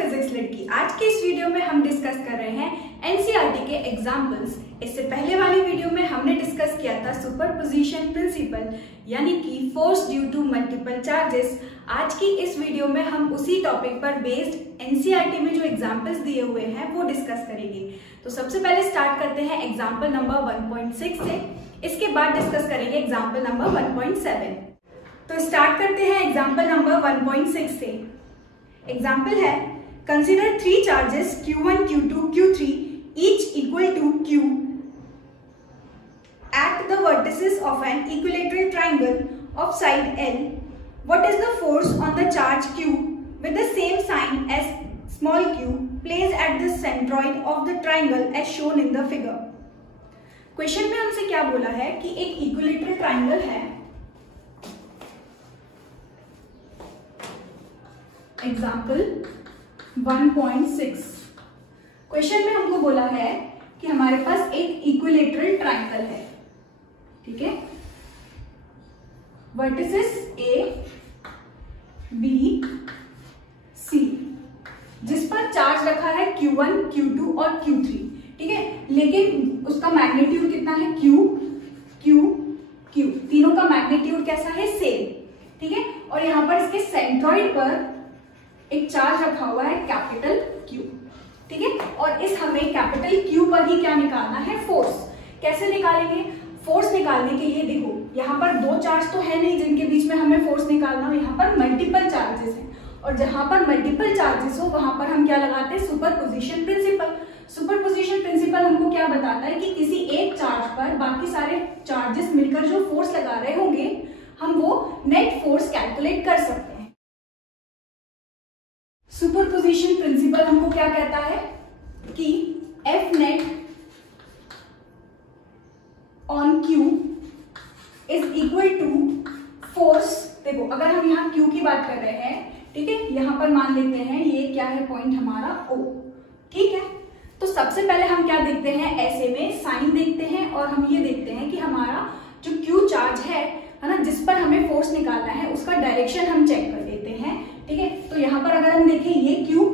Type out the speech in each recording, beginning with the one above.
Physics लड़की। आज के इस वीडियो में हम डिस्कस कर रहे हैं एनसीईआरटी के एग्जाम्पल्स। इससे पहले वाली वीडियो में हमने डिस्कस किया था सुपरपोजिशन प्रिंसिपल, यानी कि force due to multiple charges. आज की इस वीडियो में हम उसी टॉपिक पर बेस्ड एनसीईआरटी में जो एग्जाम्पल्स दिए हुए हैं वो डिस्कस करेंगे। तो सबसे पहले स्टार्ट करते हैं एग्जाम्पल नंबर 1.6 से, इसके बाद डिस्कस करेंगे एग्जाम्पल नंबर 1.7। तो स्टार्ट करते हैं एग्जाम्पल नंबर 1.6 से। एग्जाम्पल है, consider 3 charges Q1, Q2, Q3 each equal to Q at the vertices of an equilateral triangle of side L. What is the force on the charge Q with the same sign as small q placed at the centroid of the triangle as shown in the figure? Question में हमसे क्या बोला है कि एक equilateral triangle है। Example 1.6। Question में हमको बोला है कि हमारे पास एक इक्विलेटरल ट्राइंगल है, ठीक है। वर्टिसेस A, B, C, जिस पर चार्ज रखा है Q1, Q2 और Q3, ठीक है। लेकिन उसका मैग्नीट्यूड कितना है? Q, Q, Q, तीनों का मैग्नीट्यूड कैसा है? सेम, ठीक है। और यहाँ पर इसके सेंट्रॉइड पर एक चार्ज रखा हुआ है कैपिटल Q, ठीक है। और इस हमें कैपिटल Q पर ही क्या निकालना है? फोर्स। कैसे निकालेंगे? फोर्स निकालने के लिए देखो, यहाँ पर दो चार्ज तो है नहीं जिनके बीच में हमें फोर्स निकालना हो, यहाँ पर मल्टीपल चार्जेस हैं। और जहां पर मल्टीपल चार्जेस हो वहां पर हम क्या लगाते हैं? Superposition principle. सुपरपोजिशन प्रिंसिपल हमको क्या बताता है कि किसी एक चार्ज पर बाकी सारे चार्जेस मिलकर जो फोर्स लगा रहे होंगे, हम वो नेट फोर्स कैलकुलेट कर सकते हैं। सुपरपोजिशन प्रिंसिपल हमको क्या कहता है कि F net on Q is equal to force. देखो, अगर हम यहाँ Q की बात कर रहे हैं, ठीक है, यहाँ पर मान लेते हैं ये क्या है? पॉइंट हमारा O, ठीक है। तो सबसे पहले हम क्या देखते हैं? ऐसे में साइन देखते हैं और हम ये देखते हैं कि हमारा जो Q चार्ज है ना, जिस पर हमें फोर्स निकालना है, उसका डायरेक्शन हम चेक कर लेते हैं, ठीक है। तो यहाँ पर अगर हम देखें ये Q,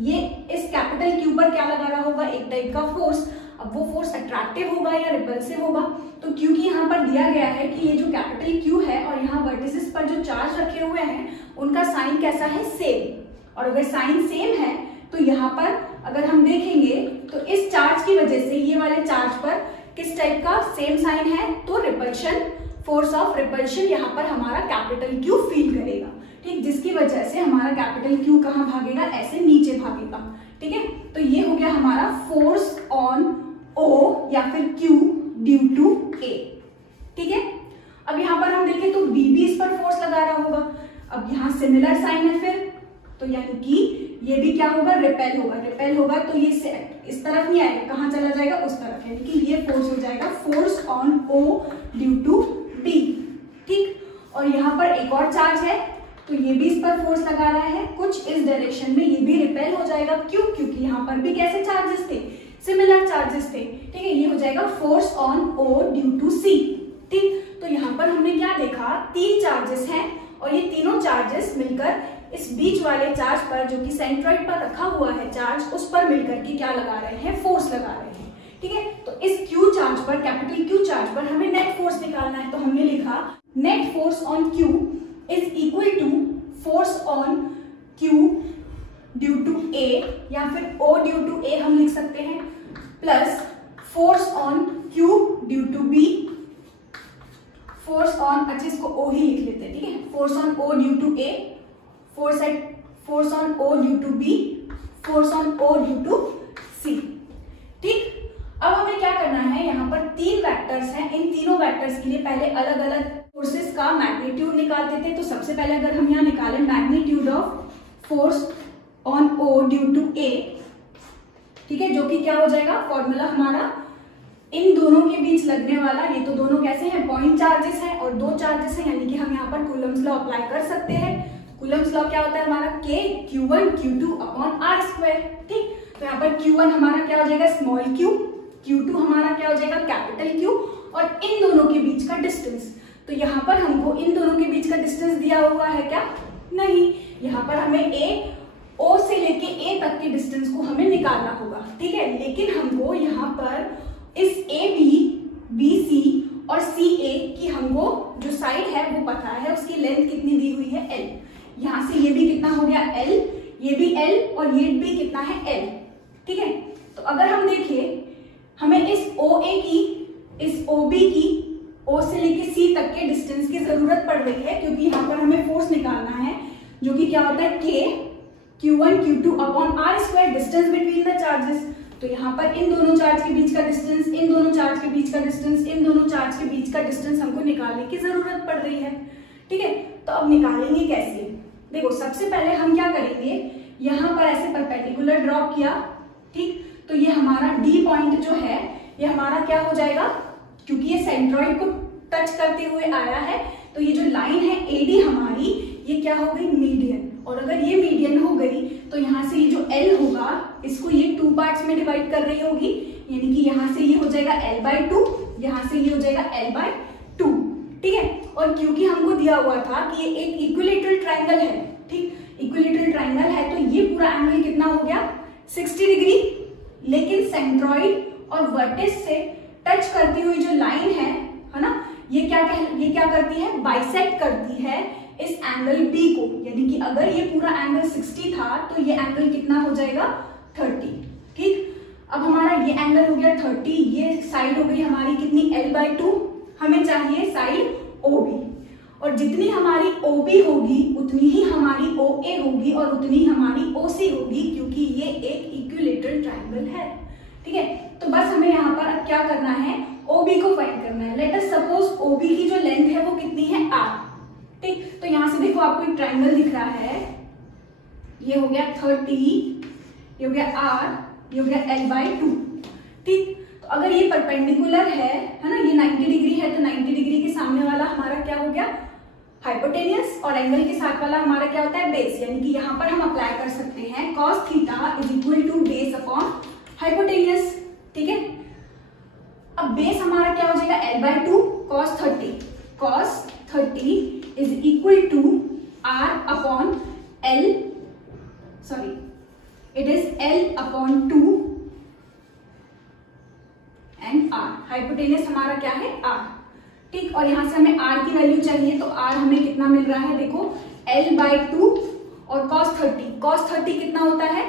ये इस कैपिटल Q पर क्या लगा रहा होगा? एक टाइप का फोर्स। अब वो फोर्स अट्रैक्टिव होगा या रिपल्सिव होगा? तो क्योंकि यहाँ पर दिया गया है कि ये जो कैपिटल Q है और यहाँ वर्टिसेस पर जो चार्ज रखे हुए हैं उनका साइन कैसा है? सेम। और अगर साइन सेम है तो यहाँ पर अगर हम देखेंगे तो इस चार्ज की वजह से ये वाले चार्ज पर किस टाइप का सेम साइन है? तो रिपल्शन, फोर्स ऑफ रिपल्शन यहाँ पर हमारा कैपिटल Q फील करेगा, ठीक, जिसकी वजह से हमारा कैपिटल Q कहाँ भागेगा? ऐसे नीचे भागेगा, ठीक है। तो ये हो गया हमारा फोर्स ऑन O या फिर Q ड्यू टू A, ठीक है। अब यहाँ पर हम देखें तो B भी इस पर फोर्स लगा रहा होगा। अब यहाँ सिमिलर साइन है फिर, तो यानी कि ये भी क्या होगा? रिपेल होगा। रिपेल होगा तो ये इस तरफ नहीं आएगा, कहाँ चला जाएगा? उस तरफ, यानी कि ये फोर्स हो जाएगा force on O due to B, ठीक। और यहाँ पर एक और चार्ज है तो ये भी इस पर फोर्स लगा रहा है कुछ इस डायरेक्शन में, ये भी रिपेल हो जाएगा। क्यों? क्योंकि यहाँ पर भी कैसे चार्जेस थे? सिमिलर चार्जेस थे, ठीक है। ये हो जाएगा force on O due to C, ठीक। तो यहाँ पर हमने क्या देखा? 3 चार्जेस हैं और ये तीनों चार्जेस मिलकर इस बीच वाले चार्ज पर, जो कि सेंट्रॉइड पर रखा हुआ है चार्ज, उस पर मिलकर के क्या लगा रहे हैं? फोर्स लगा रहे हैं, ठीक है। तो इस Q चार्ज पर, कैपिटल Q चार्ज पर हमें नेट फोर्स निकालना है। तो हमने लिखा net force on Q is equal to force on Q due to A या फिर O ड्यू टू A हम लिख सकते हैं, plus force on Q due to B, force on, अच्छा इसको O ही लिख लेते हैं, ठीक है। Force on O due to A, force on O due to B, force on O due to C, ठीक। अब हमें क्या करना है? यहाँ पर 3 वेक्टर्स हैं। इन तीनों वेक्टर्स के लिए पहले अलग अलग फोर्सेस का मैग्नीट्यूड निकालते थे। तो सबसे पहले अगर हम यहाँ निकालें magnitude of force on O due to A, ठीक है, जो कि क्या हो जाएगा? फॉर्मूला हमारा इन दोनों के बीच लगने वाला, ये तो दोनों कैसे हैं? पॉइंट चार्जेस हैं और 2 चार्जेस हैं, यानी कि हम यहाँ पर कूलम्स लॉ अप्लाई कर सकते हैं। कूलम्स लॉ क्या होता है हमारा? K Q1 Q2 upon R square, ठीक। तो यहाँ पर Q1 हमारा क्या हो जाएगा? स्मॉल q, Q2 हमारा क्या हो जाएगा? कैपिटल Q, और इन दोनों के बीच का डिस्टेंस। तो यहाँ पर हमको इन दोनों के बीच का डिस्टेंस दिया हुआ है क्या? नहीं, यहाँ पर हमें A O से लेके A तक के डिस्टेंस को हमें निकालना होगा, ठीक है। लेकिन हमको यहाँ पर इस AB, BC और CA की हमको जो साइड है वो पता है, उसकी लेंथ कितनी दी हुई है L। यहाँ से ये भी कितना हो गया L, ये भी L और ये भी कितना है L, ठीक है। तो अगर हम देखें हमें इस OA की, इस OB की, O से लेके C तक के डिस्टेंस की जरूरत पड़ रही है, क्योंकि यहाँ पर हमें फोर्स निकालना है जो कि क्या होता है K Q1 Q2 upon R square, distance between the charges. तो यहाँ पर इन दोनों चार्ज के बीच का डिस्टेंस, इन दोनों चार्ज के बीच का डिस्टेंस, इन दोनों चार्ज के बीच का डिस्टेंस हमको निकालने की जरूरत पड़ रही है, ठीक है। तो अब निकालेंगे कैसे? देखो सबसे पहले हम क्या करेंगे, यहाँ पर ऐसे परपेंडिकुलर ड्रॉप किया, ठीक। तो ये हमारा D पॉइंट जो है ये हमारा क्या हो जाएगा, क्योंकि ये सेंट्रॉइड को टच करते हुए आया है, तो ये जो लाइन है AD हमारी, ये क्या हो गई मीडियन। और अगर ये मीडियन हो गई तो यहाँ से ये जो L होगा इसको ये 2 पार्ट्स में डिवाइड कर रही होगी, यानी कि यहाँ से ये हो जाएगा L/2, यहाँ से ये हो जाएगा L/2, ठीक है। और क्योंकि हमको दिया हुआ था कि ये एक इक्विलेटरल ट्राइंगल है, ठीक, इक्विलेटरल ट्राइंगल है, तो ये पूरा एंगल कितना हो गया 60 डिग्री। लेकिन सेंट्रॉइड और वर्टेक्स से टच करती हुई जो लाइन है ना, ये क्या करती है, बाइसेक्ट करती है इस एंगल B को, यानी कि अगर ये पूरा एंगल 60 था तो ये एंगल कितना हो जाएगा 30, ठीक। अब हमारा ये एंगल हो गया 30, ये साइड हो गई हमारी कितनी L/2, हमें चाहिए साइड OB, और जितनी हमारी OB होगी उतनी ही हमारी OA होगी और उतनी ही हमारी OC होगी, क्योंकि ये एक इक्विलेटरल ट्राइंगल है, ठीक है। तो बस हमें यहाँ पर अब क्या करना है, OB को फाइंड करना है। लेट अस सपोज OB की जो लेंथ है वो कितनी है R, ठीक। तो यहाँ से देखो आपको एक ट्राइंगल दिख रहा है, ये हो गया 30, ये हो गया R, ये हो गया L/2, ठीक। तो अगर ये परपेंडिकुलर है ना, ये 90 डिग्री है, तो 90 डिग्री के सामने वाला हमारा क्या हो गया हाइपोटेनियस, और एंगल के साथ वाला हमारा क्या होता है बेस, यानी कि यहाँ पर हम अप्लाई कर सकते हैं cos theta is equal to base upon hypotenuse, ठीक है। अब बेस हमारा क्या हो जाएगा L/2 cos 30 is equal to R upon L, sorry, it is L/2 and R, hypotenuse हमारा क्या है R, ठीक। और यहां से हमें R की वैल्यू चाहिए, तो R हमें कितना मिल रहा है, देखो L/2 और cos 30 कितना होता है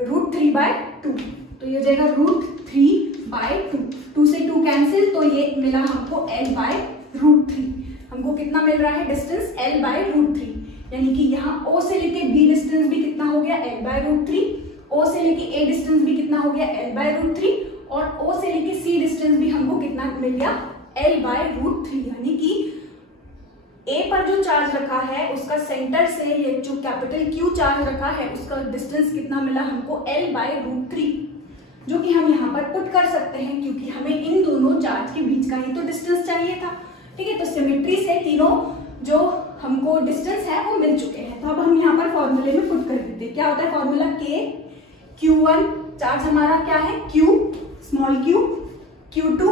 √3/2, तो ये हो जाएगा √3/2, 2 से 2 कैंसिल, तो ये मिला हमको L/√3। हमको कितना मिल रहा है डिस्टेंस L/√3, यानी कि यहाँ O से लेके B डिस्टेंस भी कितना हो गया L/√3, O से लेके A डिस्टेंस भी कितना हो गया L/√3, और O से लेके C डिस्टेंस भी हमको कितना मिल गया L/√3, यानी कि A पर जो चार्ज रखा है उसका सेंटर से ये जो कैपिटल Q चार्ज रखा है उसका डिस्टेंस कितना मिला हमको L/√3, जो कि हम यहाँ पर पुट कर सकते हैं, क्योंकि हमें इन दोनों चार्ज के बीच का ही तो डिस्टेंस चाहिए था, ठीक है। तो सिमेट्री से तीनों जो हमको डिस्टेंस है वो मिल चुके हैं। तो अब हम यहाँ पर फॉर्मूले में पुट कर देते हैं, क्या होता है फॉर्मूला K Q1 चार्ज हमारा क्या है Q small q, Q2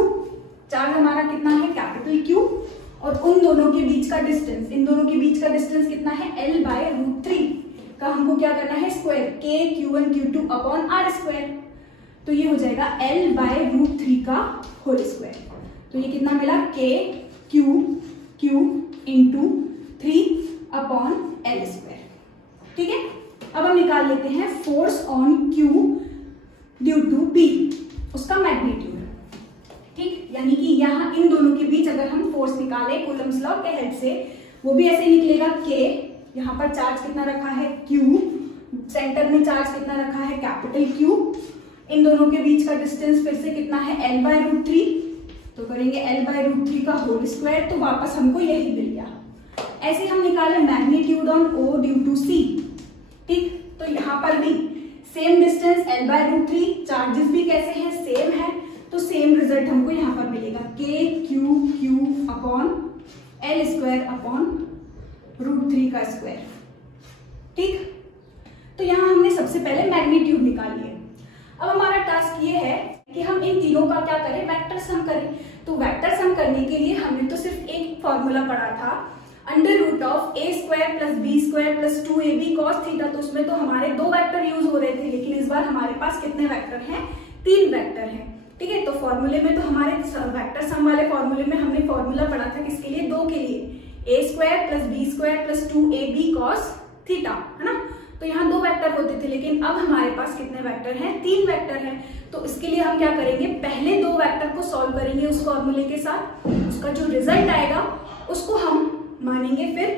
charge हमारा कितना है कैपिटल Q, और उन दोनों के बीच का डिस्टेंस, इन दोनों के बीच का डिस्टेंस कितना है L/√3 का हमको क्या करना है square, K Q1 Q2 upon R square, तो ये हो जाएगा L/√3 का होल स्क्वायर। तो ये कितना मिला K Q into 3 upon L square, ठीक है। अब हम निकाल लेते हैं force on Q due to B, उसका मैग्नीट्यूड, ठीक। यानी कि यहाँ इन दोनों के बीच अगर हम फोर्स निकाले कूलम्स लॉ के हेल्प से, वो भी ऐसे निकलेगा K, यहाँ पर चार्ज कितना रखा है Q, सेंटर में चार्ज कितना रखा है कैपिटल Q, इन दोनों के बीच का डिस्टेंस फिर से कितना है L/√3, तो करेंगे L/√3 का होल स्क्वायर, तो वापस हमको यही मिल गया। ऐसे हम निकाले magnitude on O due to C, ठीक। तो यहाँ पर भी सेम डिस्टेंस L/√3, चार्जेस भी कैसे हैं सेम है, तो सेम रिजल्ट हमको यहाँ पर मिलेगा K Q upon L square upon √3 का स्क्वायर, ठीक। तो यहाँ हमने सबसे पहले मैग्नीट्यूड निकाल लिया। अब हमारा टास्क ये है कि हम इन तीनों का क्या करें वेक्टर सम करें। तो वेक्टर सम करने के लिए हमने तो सिर्फ एक फॉर्मूला पढ़ा था, √A² + B² + 2AB cos theta, तो उसमें तो हमारे दो इस बार हमारे पास कितने वेक्टर हैं, 3 वेक्टर हैं। ठीक है, तो फॉर्मूले में तो हमारे वेक्टर सम वाले फॉर्मूले में हमने फॉर्मूला पढ़ा था किसके लिए, 2 के लिए, a² + b² + 2ab cos theta, है ना। तो यहाँ 2 वेक्टर होते थे, लेकिन अब हमारे पास कितने वेक्टर हैं, 3 वेक्टर हैं। तो इसके लिए हम क्या करेंगे, पहले 2 वेक्टर को सॉल्व करेंगे उस फॉर्मूले के साथ, उसका जो रिजल्ट आएगा उसको हम मानेंगे फिर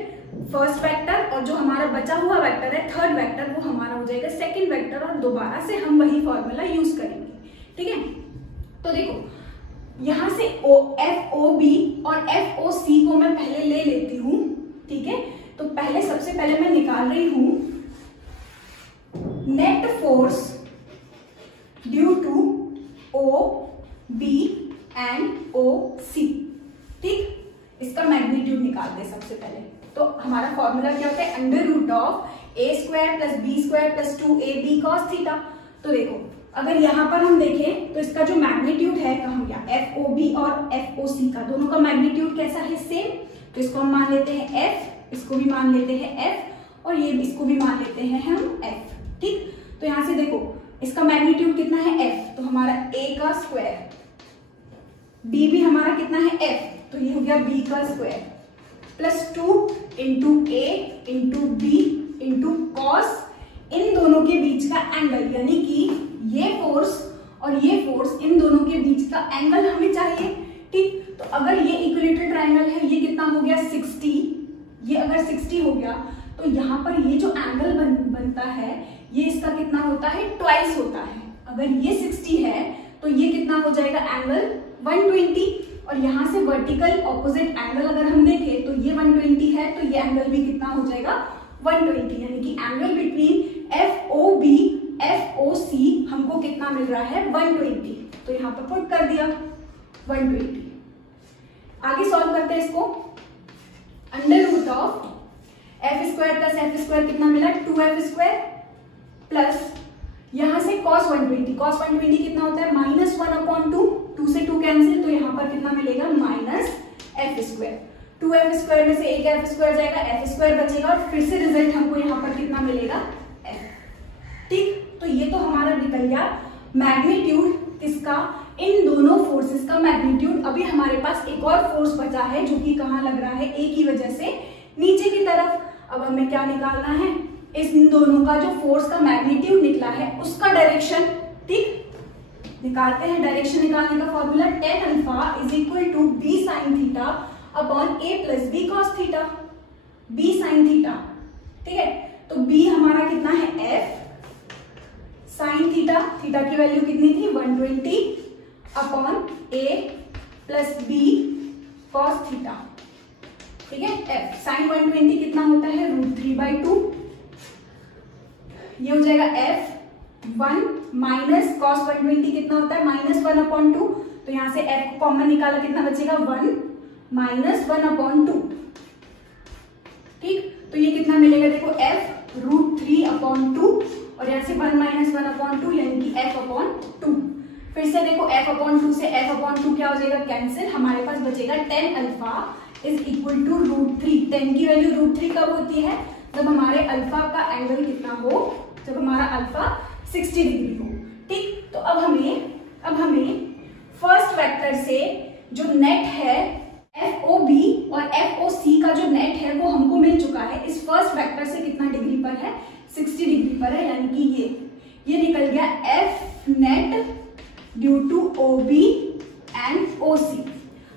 फर्स्ट वेक्टर, और जो हमारा बचा हुआ वेक्टर है थर्ड वेक्टर वो हमारा हो जाएगा सेकंड वेक्टर, और दोबारा से हम वही फॉर्मूला यूज करेंगे। ठीक है, तो देखो यहां से FOB और FOC को मैं पहले ले लेती हूं। ठीक है, तो पहले सबसे पहले मैं निकाल रही हूं net force due to OB and OC। ठीक, इसका मैग्नीट्यूड निकालते हैं सबसे पहले। तो हमारा फॉर्मूला क्या होता है, √a² + b² + 2ab cos theta. तो देखो अगर यहाँ पर हम देखें तो इसका जो मैग्नीट्यूड है कहाँ गया, FOB और FOC का दोनों का मैग्नीट्यूड कैसा है, सेम। तो इसको हम मान लेते हैं F, इसको भी मान लेते हैं F, और ये इसको भी मान लेते हैं हम F। ठीक, तो यहाँ से देखो इसका मैग्नीट्यूड कितना है F, तो हमारा a का स्क्वायर, b भी हमारा कितना है F, तो ये हो गया b का स्क्वायर +2 × a × b × cos इन दोनों के बीच का एंगल, यानी कि ये फोर्स और ये फोर्स इन दोनों के बीच का एंगल हमें चाहिए। ठीक, तो अगर ये इक्विलेटरल ट्रायंगल है, ये कितना हो गया 60, ये अगर 60 हो गया तो यहाँ पर ये जो एंगल बनता है ये इसका कितना होता है, ट्वाइस होता है। अगर ये 60 है तो ये कितना हो जाएगा एंगल 120, और यहाँ से वर्टिकल ऑपोजिट एंगल अगर हम देखें तो ये 120 है, तो ये एंगल भी कितना हो जाएगा 120, यानी कि एंगल बिटवीन FOB FOC हमको कितना मिल रहा है 120। तो यहाँ पर पुट कर दिया 120। आगे सॉल्व करते हैं इसको, √f² + f² कितना मिला 2f² प्लस यहाँ से cos 120 कितना होता है -1/2, 2 से 2 कैंसिल, तो यहाँ पर कितना मिलेगा -f²। 2f² में से एक f² जाएगा, f² बचेगा, और फिर से रिजल्ट हमको यहाँ पर कितना मिलेगा f। ठीक, तो ये तो हमारा निकल गया मैग्नीट्यूड इसका, इन दोनों फोर्सेस का मैग्नीट्यूड। अभी हमारे पास एक और फोर्स बचा है जो कि कहाँ लग रहा है, A की वजह से नीचे की तरफ। अब हमें क्या निकालना है, इन दोनों का जो फोर्स का मैग्नीट्यूड निकला है उसका डायरेक्शन। ठीक, निकालते हैं डायरेक्शन निकालने का formula, tan α = b sin theta upon a + b cos theta, b sin theta. ठीक है, तो b हमारा कितना है f sin थीटा, थीटा की वैल्यू कितनी थी 120 upon a + b cos theta. ठीक है, f sin 120 कितना होता है √3/2, ये हो जाएगा f1 माइनस cos 120 कितना होता है -1/2, तो यहां से f को कॉमन निकाला कितना बचेगा 1 -1/2। ठीक, तो ये कितना मिलेगा, देखो f √3/2, और यहाँ से 1 - 1/2 यानी कि f/2। फिर से देखो f/2 से f/2 क्या हो जाएगा कैंसिल, हमारे पास बचेगा tan α = √3। 10 की वैल्यू √3 कब होती है, जब हमारे अल्फा का एंगल कितना हो, जब हमारा अल्फा 60 डिग्री हो। ठीक, तो अब हमें फर्स्ट वेक्टर से जो नेट है FOB और FOC का जो नेट है वो हमको मिल चुका है। इस फर्स्ट वेक्टर से कितना डिग्री पर है, 60 डिग्री पर है, यानी कि ये निकल गया F net due to OB and OC।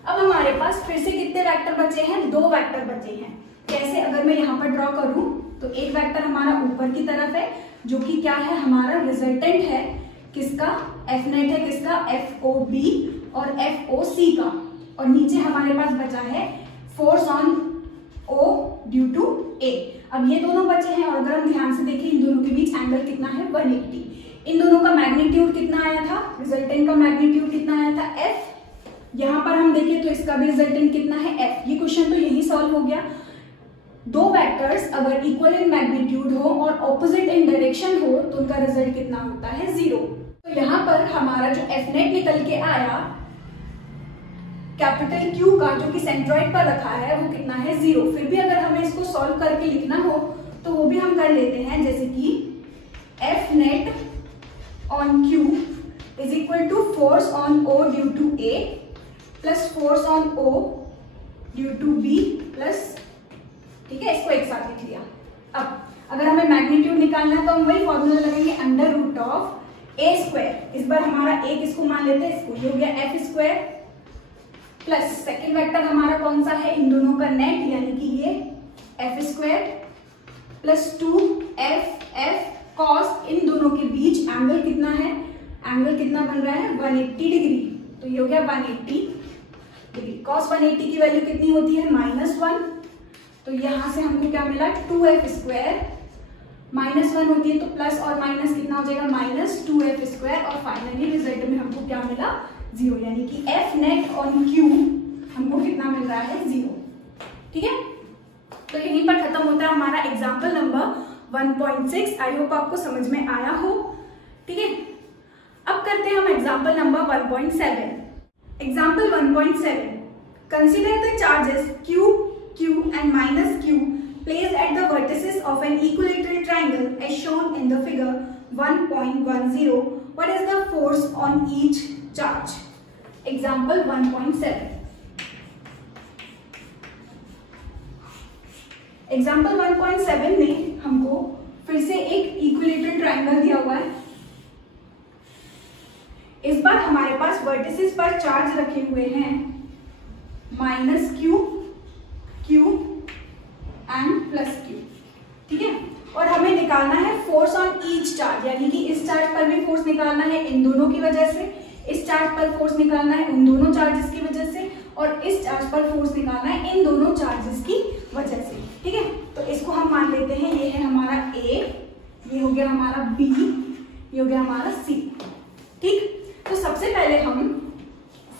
अब हमारे पास फिर से कितने वेक्टर बचे हैं, 2 वेक्टर बचे हैं। कैसे, अगर मैं यहाँ पर ड्रॉ करूं तो एक वेक्टर हमारा ऊपर की तरफ है जो कि क्या है, हमारा रिजल्टेंट है किसका, F नेट है किसका, FOB और FOC का, और नीचे हमारे पास बचा है force on O due to A। अब ये दोनों बचे हैं, और अगर हम ध्यान से देखें इन दोनों के बीच एंगल कितना है 180। इन दोनों का मैग्नीट्यूड कितना आया था, रिजल्टेंट का मैग्नीट्यूड कितना आया था F। यहाँ पर हम देखें तो इसका भी रिजल्टेंट कितना है F। ये क्वेश्चन तो यही सॉल्व हो गया। 2 वेक्टर्स अगर इक्वल इन मैग्नीट्यूड हो और ऑपोजिट इन डायरेक्शन हो तो उनका रिजल्ट कितना होता है 0। तो यहाँ पर हमारा जो F नेट निकल के आया कैपिटल Q का, जो कि सेंट्रॉइड पर रखा है, वो कितना है 0। फिर भी अगर हमें इसको सॉल्व करके लिखना हो तो वो भी हम कर लेते हैं, जैसे कि F net on Q is equal to force on O due to A plus force on O due to B plus, ठीक है, इसको एक साथ लिख लिया। अब अगर हमें मैग्नीट्यूड निकालना है तो हम वही फॉर्मूला लगेंगे, under root of A square, इस बार हमारा ए किसको मान लेते हैं, इसको, ये हो गया F square plus second vector हमारा कौन सा है, इन दोनों का नेट यानी कि ये F square plus 2f cos, इन दोनों के बीच एंगल कितना है, एंगल कितना बन रहा है 180 डिग्री, तो ये हो गया 180 डिग्री। कॉस 180 की वैल्यू कितनी होती है -1, तो यहां से हमको क्या मिला 2f स्क्वायर, -1 होती है तो प्लस और माइनस कितना हो जाएगा -2f स्क्वायर, और फाइनली रिजल्ट में हमको क्या मिला 0, यानी कि एफ नेट ऑन क्यू हमको कितना मिल रहा है 0। ठीक है, तो यहीं पर खत्म होता है हमारा एग्जाम्पल नंबर 1.6। आई होप आपको समझ में आया हो। ठीक है, अब करते हैं हम example number 1.7। Example 1.7, consider the charges Q, Q and -Q placed at the vertices of an equilateral triangle as shown in the figure 1.10. What is the force on each charge? Example 1.7. Example 1.7 में हमको फिर से एक equilateral triangle दिया हुआ है। इस बार हमारे पास वर्टिसेस पर चार्ज रखे हुए हैं -Q, Q एंड +Q। ठीक है, और हमें निकालना है फोर्स ऑन ईच चार्ज, यानी कि इस चार्ज पर भी फोर्स निकालना है इन दोनों की वजह से, इस चार्ज पर फोर्स निकालना है उन दोनों चार्जेस की वजह से, और इस चार्ज पर फोर्स निकालना है इन दोनों चार्जेस की वजह से। ठीक है, तो इसको हम मान लेते हैं, ये है हमारा A, ये हो गया हमारा B, ये हो गया हमारा C। ठीक, तो सबसे पहले हम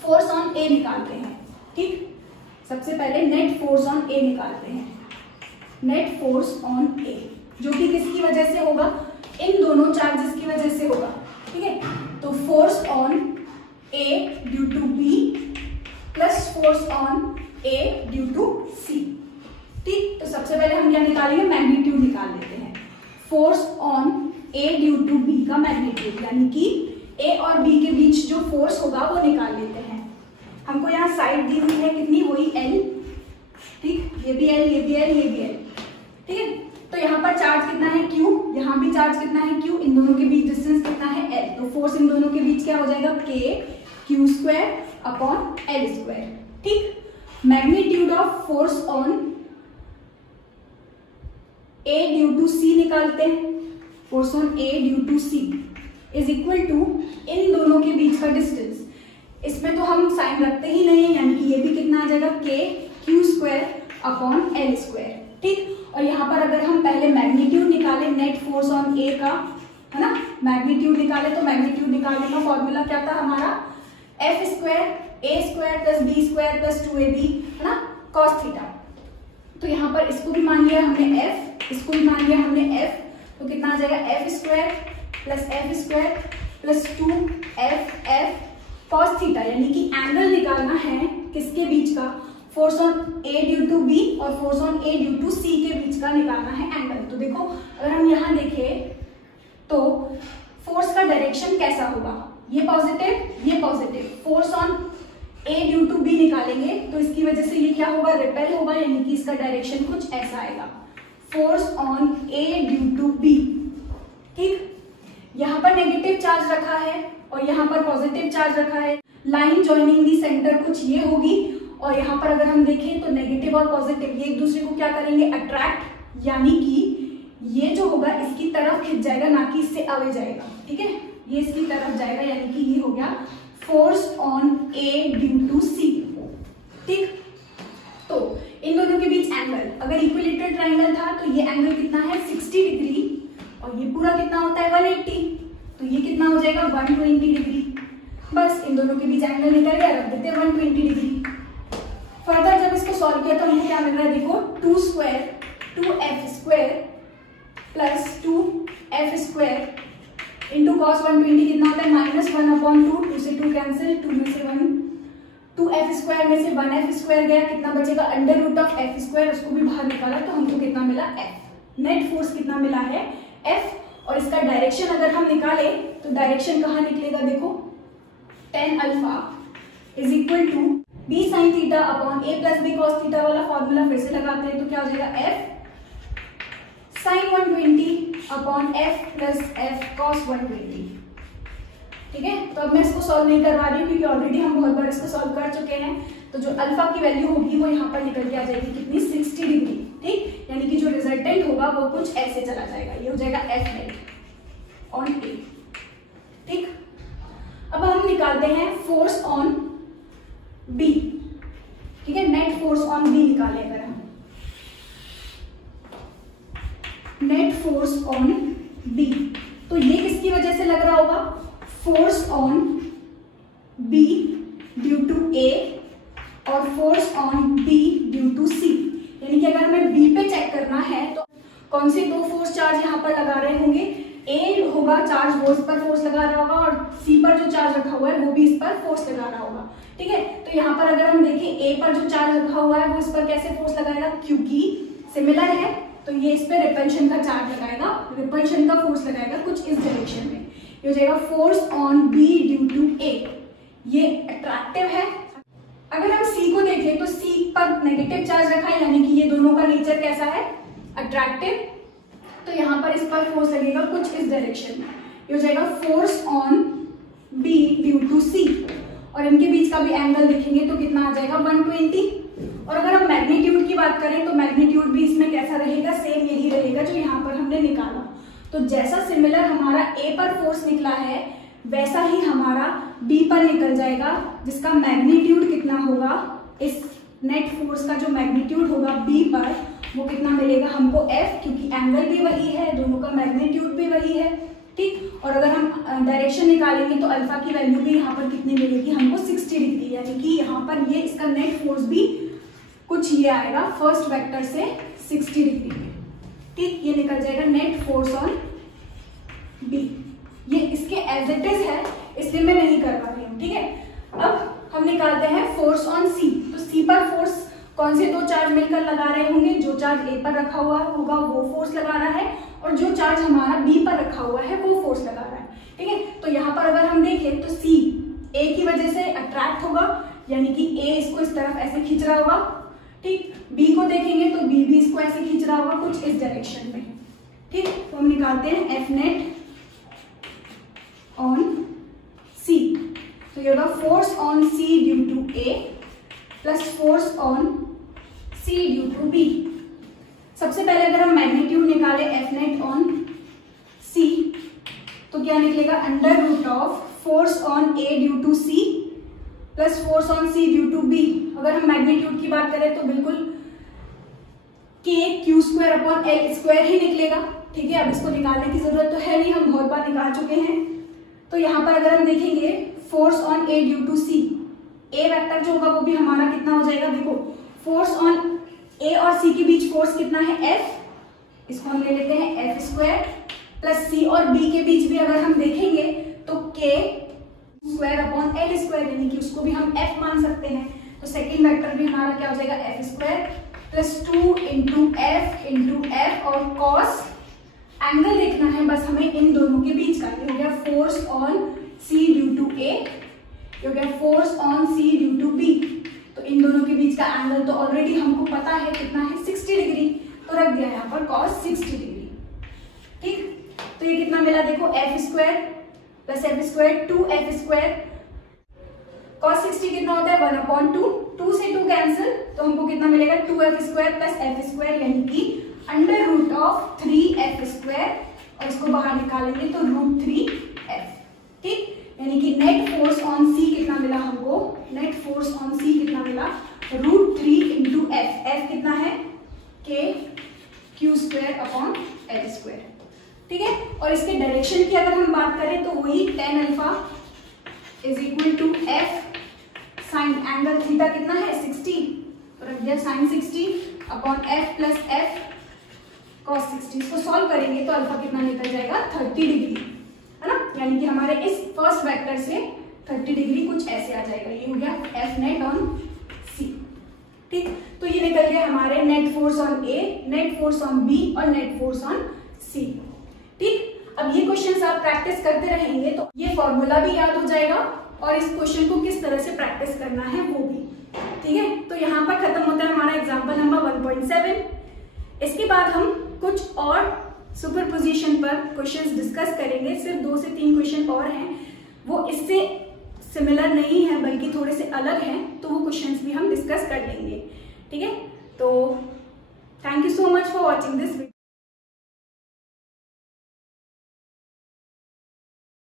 फोर्स ऑन A निकालते हैं। ठीक, सबसे पहले नेट फोर्स ऑन A निकालते हैं। नेट फोर्स ऑन A जो कि किसकी वजह से होगा, इन दोनों चार्जेस की वजह से होगा। ठीक है, तो force on A due to B plus force on A due to C। ठीक, तो सबसे पहले हम क्या निकालेंगे, मैग्नीट्यूड निकाल लेते हैं। Force on A due to B का मैग्नीट्यूड, यानी कि A और B के बीच जो फोर्स होगा वो निकाल लेते हैं। हमको यहाँ साइड दी हुई है कितनी, वही L। ठीक, ये भी L, ये भी L, ये भी L। ठीक है, तो यहाँ पर चार्ज कितना है Q, यहाँ भी चार्ज कितना है Q, इन दोनों के बीच डिस्टेंस कितना है L, तो फोर्स इन दोनों के बीच क्या हो जाएगा KQ² अपॉन L²। ठीक, magnitude of force on A due to C निकालते हैं। Force on A due to C is equal to इन दोनों के बीच का डिस्टेंस, इसमें तो हम साइन रखते ही नहीं है, यानी कि ये भी कितना आ जाएगा KQ² अपॉन L²। ठीक, और यहाँ पर अगर हम पहले मैग्नीट्यूड निकाले नेट फोर्स ऑन A का, है ना, मैग्नीट्यूड निकाले, तो मैग्नीट्यूड निकालने का फॉर्मूला क्या था हमारा, F² A² plus B² plus 2AB, है ना, cos थीटा। तो यहाँ पर इसको भी मान लिया हमने F, इसको भी मान लिया हमने F, तो कितना आ जाएगा F² plus F² plus 2FF cos theta, यानी कि एंगल निकालना है किसके बीच का, force on A due to B और force on A due to C के बीच का निकालना है एंगल। तो देखो अगर हम यहाँ देखें तो फोर्स का डायरेक्शन कैसा होगा, ये पॉजिटिव, ये positive. Force on A due to B निकालेंगे तो इसकी वजह से ये क्या होगा, रिपेल होगा, यानी कि इसका डायरेक्शन कुछ ऐसा आएगा, force on A due to B। ठीक, यहाँ पर नेगेटिव चार्ज रखा है और यहाँ पर पॉजिटिव चार्ज रखा है, लाइन जॉइनिंग दी सेंटर कुछ ये होगी, और यहाँ पर अगर हम देखें तो नेगेटिव और पॉजिटिव ये एक दूसरे को क्या करेंगे, अट्रैक्ट, यानी कि ये जो होगा इसकी तरफ खिंच जाएगा, ना कि इससे अवे जाएगा। ठीक है, ये इसकी तरफ जाएगा, यानी कि ये हो गया force on A due to C। ठीक, तो इन दोनों के बीच एंगल, अगर इक्विलेटरल ट्रायंगल था तो ये एंगल कितना है 60 डिग्री, और ये पूरा कितना होता है 180, तो ये कितना हो जाएगा 120 डिग्री। बस इन दोनों के बीच एंगल निकल गया, रख देते हैं 120 डिग्री। फर्दर जब इसको सॉल्व किया तो हमको क्या मिल रहा है, देखो 2F² plus 2F² into cos 120 कितना होता है -1/2, 2 से 2 कैंसिल, 2 में से 1, 2F² में से 1F² गया, कितना बचेगा अंडर रूट ऑफ F², उसको भी बाहर निकाला तो हमको कितना मिला F। नेट फोर्स कितना मिला है F, और इसका डायरेक्शन अगर हम निकाले तो डायरेक्शन कहाँ निकलेगा, देखो tan alpha is equal to b sin theta upon a plus b cos theta वाला फॉर्मूला फिर से लगाते हैं तो क्या हो जाएगा f sin 120 upon f plus f cos 120। ठीक है, तो अब मैं इसको सॉल्व नहीं करवा रही हूँ क्योंकि ऑलरेडी हम बहुत बार इसको सॉल्व कर चुके हैं। तो जो अल्फा की वैल्यू होगी वो यहाँ पर निकल के आ जाएगी कितनी, 60 डिग्री। ठीक, यानी कि जो रिजल्टेंट होगा वो कुछ ऐसे चला जाएगा, ये हो जाएगा एफ नेट ऑन ए। ठीक, अब हम निकालते हैं फोर्स ऑन बी। ठीक है, नेट फोर्स ऑन बी निकाले अगर हम, नेट फोर्स ऑन बी, तो ये किसकी वजह से लग रहा होगा, force on B due to A और force on B due to C. यानी कि अगर हमें बी पे चेक करना है तो कौन से दो फोर्स चार्ज यहाँ पर लगा रहे होंगे, ए होगा चार्ज वो इस पर फोर्स लगा रहा होगा और सी पर जो चार्ज रखा हुआ है वो भी इस पर फोर्स लगा रहा होगा। ठीक है, तो यहाँ पर अगर हम देखें ए पर जो चार्ज रखा हुआ है वो इस पर कैसे फोर्स लगाएगा, क्योंकि सिमिलर है तो ये इस पर रिपल्शन का चार्ज लगाएगा, रिपल्शन का फोर्स लगाएगा कुछ इस डायरेक्शन में। ये हो जाएगा force on B due to A, ये अट्रैक्टिव है। अगर हम सी को देखें तो सी पर नेगेटिव चार्ज रखा है, यानी कि ये दोनों का नेचर कैसा है, अट्रैक्टिव, तो यहाँ पर इस पर फोर्स लगेगा कुछ इस डायरेक्शन में। ये हो जाएगा force on B due to C, और इनके बीच का भी एंगल देखेंगे तो कितना आ जाएगा 120। और अगर हम मैग्नीट्यूड की बात करें तो मैग्नीट्यूड भी इसमें कैसा रहेगा, सेम यही रहेगा जो यहाँ पर हमने निकाला। तो जैसा सिमिलर हमारा ए पर फोर्स निकला है वैसा ही हमारा बी पर निकल जाएगा, जिसका मैग्नीट्यूड कितना होगा, इस नेट फोर्स का जो मैग्नीट्यूड होगा बी पर वो कितना मिलेगा हमको एफ, क्योंकि एंगल भी वही है, दोनों का मैग्नीट्यूड भी वही है। ठीक, और अगर हम डायरेक्शन निकालेंगे तो अल्फा की वैल्यू भी यहाँ पर कितनी मिलेगी हमको 60 डिग्री, यानी कि यहाँ पर ये इसका नेट फोर्स भी कुछ ये आएगा फर्स्ट वेक्टर से 60 डिग्री में। ठीक, ये निकल जाएगा नेट फोर्स ऑन बी। ये इसके एज इट इज है इसलिए मैं नहीं करवा रही हूँ। ठीक है, अब हम निकालते हैं फोर्स ऑन सी। तो सी पर फोर्स कौन से दो चार्ज मिलकर लगा रहे होंगे, जो चार्ज ए पर रखा हुआ होगा वो फोर्स लगा रहा है और जो चार्ज हमारा बी पर रखा हुआ है वो फोर्स लगा रहा है। ठीक है, तो यहाँ पर अगर हम देखें तो सी ए की वजह से अट्रैक्ट होगा, यानी कि ए इसको इस तरफ ऐसे खींच रहा होगा। ठीक, बी को देखेंगे तो बी भी इसको ऐसे खींच रहा होगा कुछ इस डायरेक्शन में। ठीक, तो हम निकालते हैं एफ नेट ऑन सी। तो ये होगा force on C due to A plus force on C due to B. सबसे पहले अगर हम मैग्नीट्यूड निकाले एफ नेट ऑन सी तो क्या निकलेगा, under root of force on A due to C plus force on C due to B. अगर हम मैग्नीट्यूड की बात करें तो बिल्कुल K Q square upon L square ही निकलेगा। ठीक है, अब इसको निकालने की जरूरत तो है नहीं, हम बहुत बार निकाल चुके हैं। तो यहाँ पर अगर हम देखेंगे force on A due to C, a vector जो होगा वो भी हमारा कितना हो जाएगा, देखो फोर्स ऑन ए और सी के बीच फोर्स कितना है एफ, इसको हम ले लेते हैं एफ स्क्वायर प्लस सी और बी के बीच भी अगर हम देखेंगे तो के स्क्वायर अपॉन एल स्क्वायर, यानी कि उसको भी हम एफ मान सकते हैं। तो सेकेंड वेक्टर भी हमारा क्या हो जाएगा F square plus 2 into F और कॉस एंगल देखना है बस हमें इन दोनों के बीच का। ये हो गया force on C due to A, ये हो गया force on C due to B. तो इन दोनों के बीच का एंगल तो ऑलरेडी हमको पता है कितना है 60 डिग्री, तो रख दिया यहाँ पर cos 60 डिग्री। ठीक, तो ये कितना मिला देखो F square plus F square 2f square, cos 60 कितना होता है 1/2, 2 से 2 कैंसिल तो हमको कितना मिलेगा 2f square plus F square, यानी कि under root of 3f square, और इसको बाहर निकालेंगे तो √3f। ठीक, यानी कि नेट फोर्स ऑन सी कितना मिला हमको, नेट फोर्स ऑन सी कितना मिला √3 इंटू एफ, एफ कितना है के Q square upon L square. ठीक है, और इसके डायरेक्शन की अगर हम बात करें तो वही tan alpha is equal to F sine angle theta कितना है 60, तो रख दिया sine 60 upon F plus F cos 60। इसको सॉल्व करेंगे तो अल्फा कितना निकल जाएगा 30 डिग्री, है ना, यानी कि हमारे इस फर्स्ट वेक्टर से 30 डिग्री कुछ ऐसे आ जाएगा। ये हो गया एफ नेट ऑन सी। ठीक, तो ये निकल गया हमारे net force on A, net force on B और नेट फोर्स ऑन सी। ठीक, अब ये क्वेश्चंस आप प्रैक्टिस करते रहेंगे तो ये फॉर्मूला भी याद हो जाएगा और इस क्वेश्चन को किस तरह से प्रैक्टिस करना है वो भी। ठीक है, तो यहाँ पर खत्म होता है हमारा एग्जाम्पल नंबर 1.7। इसके बाद हम कुछ और सुपरपोजिशन पर क्वेश्चंस डिस्कस करेंगे। सिर्फ 2 से 3 क्वेश्चन और हैं, वो इससे सिमिलर नहीं है बल्कि थोड़े से अलग हैं, तो वो क्वेश्चंस भी हम डिस्कस कर लेंगे। ठीक है,